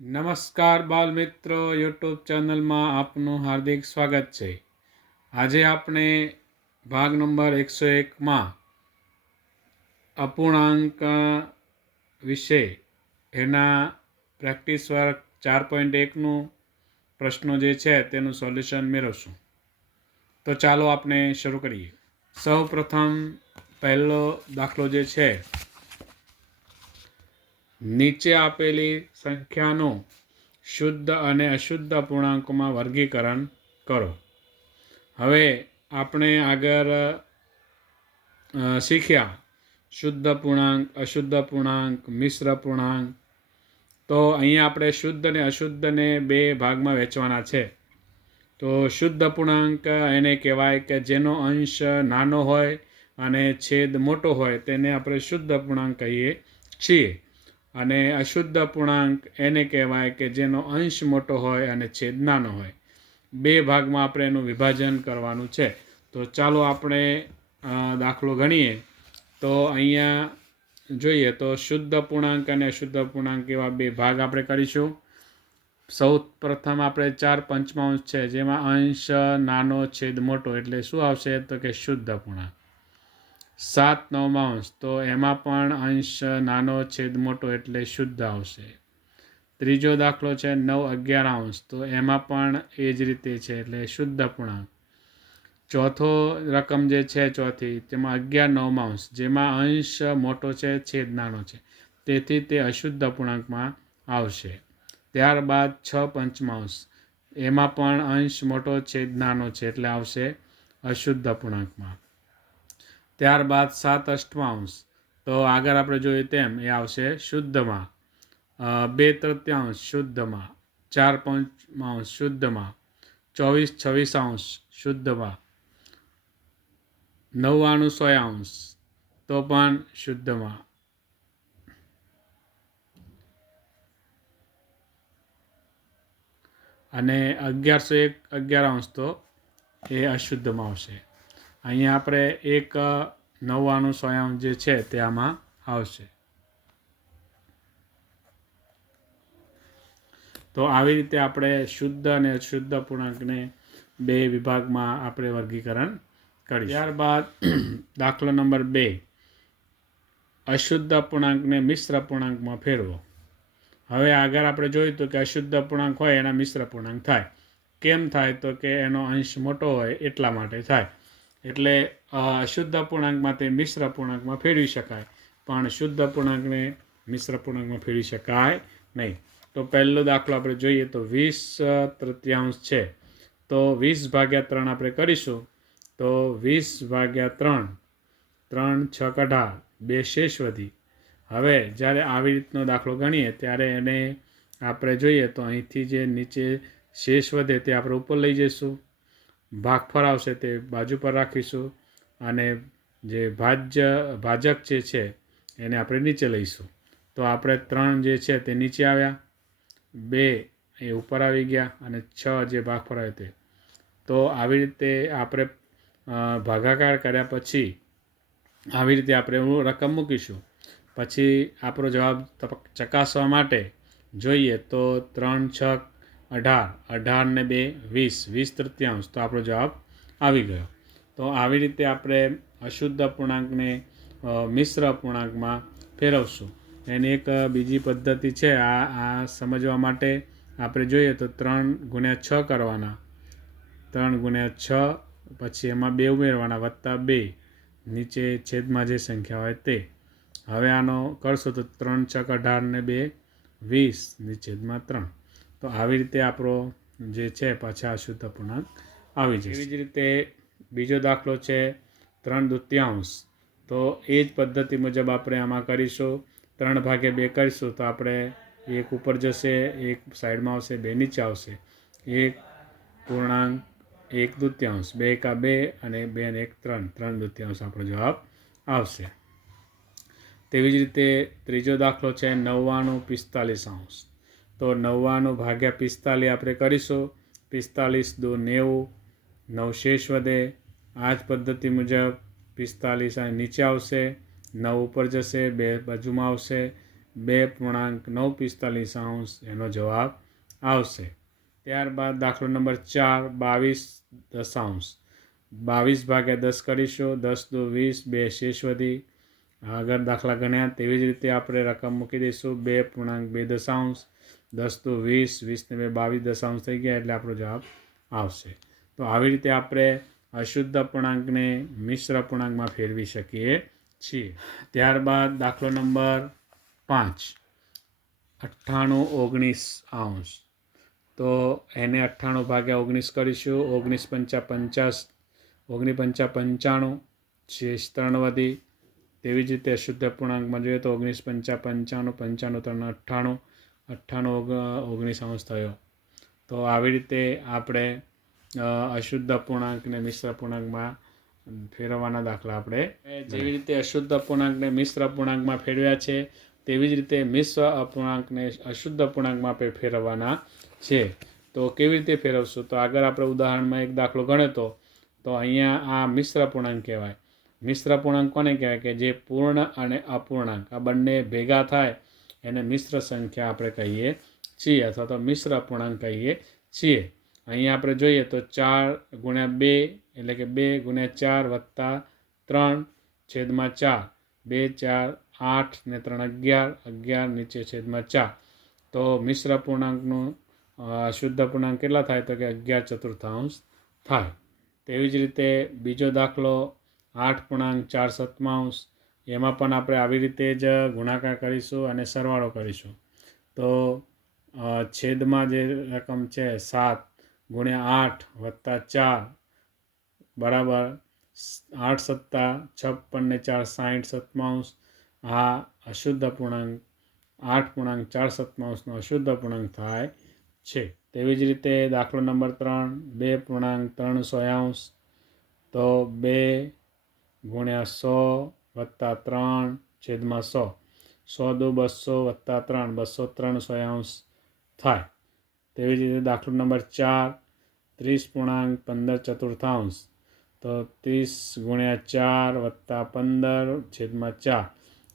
નમસ્કાર બાલ મિત્રો, યુટ્યુબ ચેનલમાં આપનું હાર્દિક સ્વાગત છે. આજે આપણે ભાગ નંબર 101માં અપૂર્ણાંક વિશે એના પ્રેક્ટિસ વર્ક 4.1નું પ્રશ્નો જે છે તેનું સોલ્યુશન મેળવશું. તો ચાલો આપણે શરૂ કરીએ. સૌ પ્રથમ પહેલો દાખલો જે છે, નીચે આપેલી સંખ્યાનું શુદ્ધ અને અશુદ્ધ અપૂર્ણાંકોમાં વર્ગીકરણ કરો. હવે આપણે આગળ શીખ્યા શુદ્ધ અપૂર્ણાંક, અશુદ્ધ અપૂર્ણાંક, મિશ્ર અપૂર્ણાંક. તો અહીંયા આપણે શુદ્ધ અને અશુદ્ધને બે ભાગમાં વહેંચવાના છે. તો શુદ્ધ અપૂર્ણાંક એને કહેવાય કે જેનો અંશ નાનો હોય અને છેદ મોટો હોય તેને આપણે શુદ્ધ અપૂર્ણાંક કહીએ છીએ. અને અશુદ્ધ અપૂર્ણાંક એને કહેવાય કે જેનો અંશ મોટો હોય અને છેદ નાનો હોય. બે ભાગમાં આપણે એનું વિભાજન કરવાનું છે. તો ચાલો આપણે દાખલો ગણીએ. તો અહીંયા જોઈએ તો શુદ્ધ અપૂર્ણાંક અને અશુદ્ધ અપૂર્ણાંક એવા બે ભાગ આપણે કરીશું. સૌ પ્રથમ આપણે 4/5 છે, જેમાં અંશ નાનો છેદ મોટો એટલે શું આવશે તો કે શુદ્ધ અપૂર્ણાંક. 7/9 તો એમાં પણ અંશ નાનો છેદ મોટો એટલે શુદ્ધ આવશે. ત્રીજો દાખલો છે 9/11 તો એમાં પણ એ જ રીતે છે એટલે શુદ્ધ અપૂર્ણાંક. ચોથો રકમ જે છે ચોથી, તેમાં 11/9 જેમાં અંશ મોટો છે છેદ નાનો છે તેથી તે અશુદ્ધ અપૂર્ણાંકમાં આવશે. ત્યારબાદ 6/5 એમાં પણ અંશ મોટો છેદ નાનો છે એટલે આવશે અશુદ્ધ અપૂર્ણાંકમાં. ત્યારબાદ 7/8 તો આગળ આપણે જોઈએ તેમ એ આવશે શુદ્ધમાં. 2/3 શુદ્ધમાં, 4/5 શુદ્ધમાં, 24/26 શુદ્ધમાં, 99/100 તો પણ શુદ્ધમાં. અને 1101/11 તો એ અશુદ્ધમાં આવશે. અહીંયા આપણે 1/99 જે છે તે આમાં આવશે. તો આવી રીતે આપણે શુદ્ધ અને અશુદ્ધ અપૂર્ણાંકને બે વિભાગમાં આપણે વર્ગીકરણ કરીશું. ત્યારબાદ દાખલો નંબર 2, અશુદ્ધ અપૂર્ણાંકને મિશ્ર અપૂર્ણાંકમાં ફેરવો. હવે આગળ આપણે જોયું તો કે અશુદ્ધ અપૂર્ણાંક હોય એના મિશ્ર અપૂર્ણાંક થાય. કેમ થાય તો કે એનો અંશ મોટો હોય એટલા માટે થાય. એટલે અશુદ્ધ અપૂર્ણાંકમાં તે મિશ્ર અપૂર્ણાંકમાં ફેરવી શકાય, પણ શુદ્ધ અપૂર્ણાંકને મિશ્ર અપૂર્ણાંકમાં ફેરવી શકાય નહીં. તો પહેલો દાખલો આપણે જોઈએ તો 20/3 છે. તો 20/3 આપણે કરીશું. તો 20/3, 3 × 6 = 18, 2 શેષ વધી. હવે જ્યારે આવી રીતનો દાખલો ગણીએ ત્યારે એને આપણે જોઈએ તો અહીંથી જે નીચે શેષ વધે તે આપણે ઉપર લઈ જઈશું, ભાગફળ આવશે તે બાજુ પર રાખીશું અને જે ભાજક જે છે એને આપણે નીચે લઈશું. તો આપણે 3 જે છે તે નીચે આવ્યા, 2 એ ઉપર આવી ગયા અને 6 જે ભાગફળ આવે તે. તો આવી રીતે આપણે ભાગાકાર કર્યા પછી આવી રીતે આપણે રકમ મૂકીશું. પછી આપણો જવાબ ચકાસવા માટે જોઈએ તો 3 × 6 = 18, 18 ને 2 20, 20/3 તો આપણો જવાબ આવી ગયો. તો આવી રીતે આપણે અશુદ્ધ અપૂર્ણાંકને મિશ્ર અપૂર્ણાંકમાં ફેરવશું. એની એક બીજી પદ્ધતિ છે આ સમજવા માટે. આપણે જોઈએ તો 3 × 6 કરવાના, 3 × 6 પછી એમાં 2 ઉમેરવાના વત્તા 2 નીચે છેદમાં જે સંખ્યા હોય તે. હવે આનો કરશો તો 3 × 6 = 18 ને 2 20 નીચેમાં 3. તો આવી રીતે આપણો જે છે પાછા અશુદ્ધ અપૂર્ણાંક આવી જશે. એવી જ રીતે બીજો દાખલો છે 3/2. તો એ જ પદ્ધતિ મુજબ આપણે આમાં કરીશું. 3/2 કરીશું તો આપણે 1 ઉપર જશે, 1 સાઈડમાં આવશે, 2 નીચે આવશે. 1.1/2, 2 × 2 અને 2 ને 1 3, 3/2 આપણો જવાબ આવશે. તેવી જ રીતે ત્રીજો દાખલો છે 99/45. તો 99/45 આપણે કરીશું. 45 × 2 = 90, 9 શેષ વધે. આ જ પદ્ધતિ મુજબ 45 નીચે આવશે, 9 ઉપર જશે, 2 બાજુમાં આવશે, 2.945 એનો જવાબ આવશે. ત્યારબાદ દાખલો નંબર 4 22 ભાગ્યા 10 કરીશું. 10 દુ 20, 2 શેષ વધી. આગળ દાખલા ગણ્યા તેવી જ રીતે આપણે રકમ મૂકી દઈશું. 2.2 10 દુ 20, 20 ને 2 22 થઈ ગયા એટલે આપણો જવાબ આવશે. તો આવી રીતે આપણે અશુદ્ધ અપૂર્ણાંકને મિશ્ર અપૂર્ણાંકમાં ફેરવી શકીએ છીએ. ત્યારબાદ દાખલો નંબર 5 98 તો એને 98 ભાગ્યા 19 કરીશું. 19 પંચા 50, 19 શેષ 3 વધી. તેવી જ રીતે અશુદ્ધ અપૂર્ણાંકમાં જોઈએ તો 19 પંચા 55, 55 3 98, 19 થયો. તો આવી રીતે આપણે અશુદ્ધ અપૂર્ણાંકને મિશ્ર અપૂર્ણાંકમાં ફેરવવાના દાખલા આપણે જેવી રીતે અશુદ્ધ અપૂર્ણાંકને મિશ્ર અપૂર્ણાંકમાં ફેરવ્યા છે તેવી જ રીતે મિશ્ર અપૂર્ણાંકને અશુદ્ધ અપૂર્ણાંકમાં ફેરવવાના છે. તો કેવી રીતે ફેરવશું? તો આગળ આપણે ઉદાહરણમાં એક દાખલો ગણ્યો તો અહીંયા આ મિશ્ર અપૂર્ણાંક કહેવાય. મિશ્ર અપૂર્ણાંક કોને કહેવાય? કે જે પૂર્ણ અને અપૂર્ણાંક આ બંને ભેગા થાય એને મિશ્ર સંખ્યા આપણે કહીએ છીએ અથવા તો મિશ્ર અપૂર્ણાંક કહીએ છીએ. અહીંયા આપણે જોઈએ તો 4 ગુણ્યા 2 એટલે કે 2 ગુણ્યા 4 વત્તા 3 છેદમાં 4, 2 4 8 ને 3 11, 11 નીચે છેદમાં 4. તો મિશ્ર અપૂર્ણાંકનું શુદ્ધ અપૂર્ણાંક કેટલા થાય? તો કે 11/4 થાય. તેવી જ રીતે બીજો દાખલો 8.4 એમાં પણ આપણે આવી રીતે જ ગુણાકાર કરીશું અને સરવાળો કરીશું. તો છેદમાં જે રકમ છે 7 ગુણ્યા 8 વત્તા 4 બરાબર 8 સત્તા 56 ને 4 60/7. આ અશુદ્ધ અપૂર્ણાંક 8.4 અશુદ્ધ અપૂર્ણાંક થાય છે. તેવી જ રીતે દાખલો નંબર 3 2.3 તો 2 ગુણ્યા 100 વત્તા 3 છેદમાં 100. 100 દુ 200 વત્તા 3 203 થાય. તેવી જ રીતે દાખલો નંબર 4 30.15 તો 30 ગુણ્યા 4 વત્તા 15 છેદમાં 4.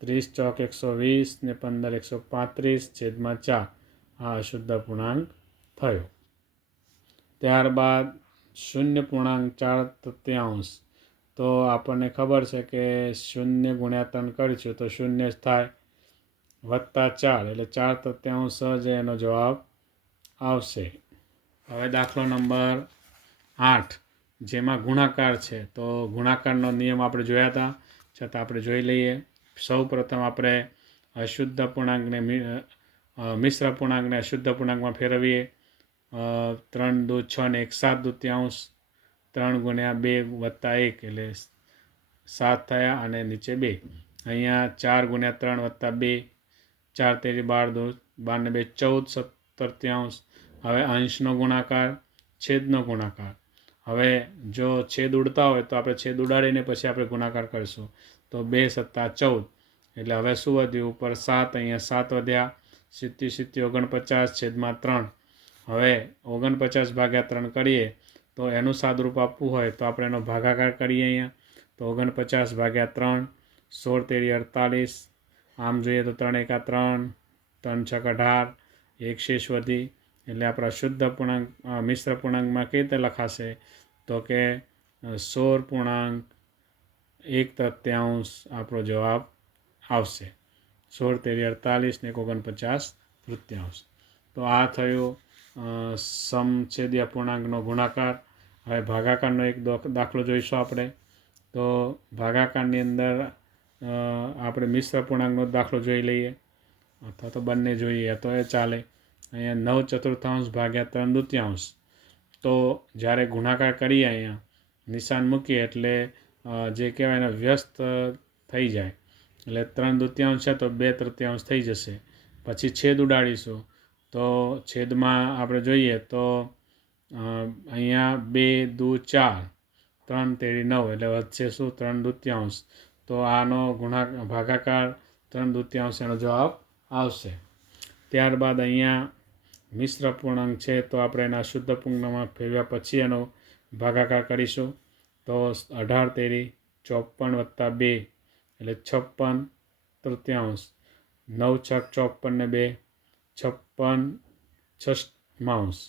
30 ચોક 120 ને 15 135 છેદમાં 4. આ અશુદ્ધ અપૂર્ણાંક થયો. ત્યારબાદ 0.4 તો આપણને ખબર છે કે 0 ગુણ્યા 3 કરીશું તો 0 જ થાય વત્તા 4 એટલે 4/3 જ એનો જવાબ આવશે. હવે દાખલો નંબર 8 જેમાં ગુણાકાર છે તો ગુણાકારનો નિયમ આપણે જોયા હતા છતાં આપણે જોઈ લઈએ. સૌ પ્રથમ આપણે અશુદ્ધ અપૂર્ણાંકને મિશ્ર અપૂર્ણાંકને અશુદ્ધ અપૂર્ણાંકમાં ફેરવીએ. 3 દુ 6 ને 1 7/2. 3 ગુણ્યા 2 વત્તા 1 એટલે 7 થયા અને નીચે 2. અહીંયા 4 ગુણ્યા 3 વત્તા 2, 4 તેરી 12 ને 2 14/17. હવે અંશનો ગુણાકાર છેદનો ગુણાકાર. હવે જો છેદ ઉડતા હોય તો આપણે છેદ ઉડાડીને પછી આપણે ગુણાકાર કરીશું. તો 2 સત્તા 14 એટલે હવે શું વધ્યું? ઉપર 7, અહીંયા 7 વધ્યા. 70 49 છેદમાં 3. હવે 49 ભાગ્યા 3 કરીએ તો એનું સાદુરૂપ આપવું હોય તો આપણે એનો ભાગાકાર કરીએ. અહીંયા તો 49 ભાગ્યા 3, 16 તેરી 48. આમ જોઈએ તો 3 એકા 3, 3 છક 18, 1 શેષ વધી. એટલે આપણા શુદ્ધ અપૂર્ણાંક મિશ્ર અપૂર્ણાંકમાં કઈ રીતે લખાશે? તો કે 16.1 આપણો જવાબ આવશે. 16 તેરી 48 ને 49. તો આ થયું સમછેદી અપૂર્ણાંકનો ગુણાકાર. હવે ભાગાકારનો એક દાખલો જોઈશું આપણે. તો ભાગાકારની અંદર આપણે મિશ્ર અપૂર્ણાંકનો દાખલો જોઈ લઈએ અથવા તો બંને જોઈએ તો એ ચાલે. અહીંયા 9/4 ભાગ્યા 3/2. તો જ્યારે ગુણાકાર કરીએ અહીંયા નિશાન મૂકીએ એટલે જે કહેવાય એને વ્યસ્ત થઈ જાય. એટલે 3/2 છે તો 2/3 થઈ જશે. પછી છેદ ઉડાડીશું તો છેદમાં આપણે જોઈએ તો અહીંયા 2 દુ 4, 3 તેરી 9 એટલે વધશે શું? 3/2. તો આનો ભાગાકાર 3/2 એનો જવાબ આવશે. ત્યારબાદ અહીંયા મિશ્ર અપૂર્ણાંક છે તો આપણે એના અશુદ્ધ અપૂર્ણાંકમાં ફેરવ્યા પછી એનો ભાગાકાર કરીશું. તો 18 તેરી 54 વત્તા 2 એટલે 56/3. 9 છક 54 ને 2 56 છઠ્ઠાંશ.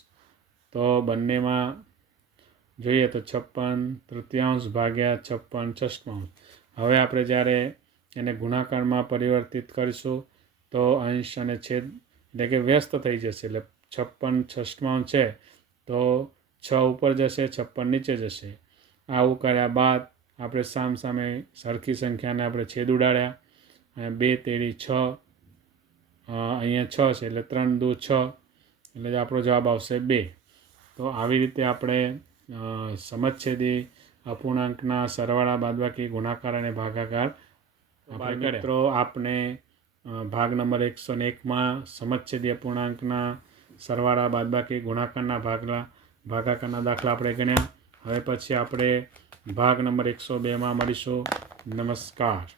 તો બંનેમાં જોઈએ તો 56 તૃતીયાંશ ભાગ્યા 56 છઠ્ઠાંશ. હવે આપણે જ્યારે એને ગુણાકારમાં પરિવર્તિત કરીશું તો અંશ અને છેદ એટલે કે વ્યસ્ત થઈ જશે. એટલે 56 છઠ્ઠાંશ છે તો 6 ઉપર જશે, 56 નીચે જશે. આવું કર્યા બાદ આપણે સામે સરખી સંખ્યાને આપણે છેદ ઉડાડ્યા અને 2 તેડી 6, અહીંયા 6 છે એટલે 3 દુ 6 એટલે આપણો જવાબ આવશે 2. તો આવી રીતે આપણે સમચ્છેદી અપૂર્ણાંકના સરવાળા, બાદબાકી, ગુણાકાર અને ભાગાકાર આપણે મિત્રો આપને ભાગ નંબર 101માં સમચ્છેદી અપૂર્ણાંકના સરવાળા, બાદબાકી, ગુણાકારના ભાગાકારના દાખલા આપણે ગણ્યા. હવે પછી આપણે ભાગ નંબર 102માં મળીશું. નમસ્કાર.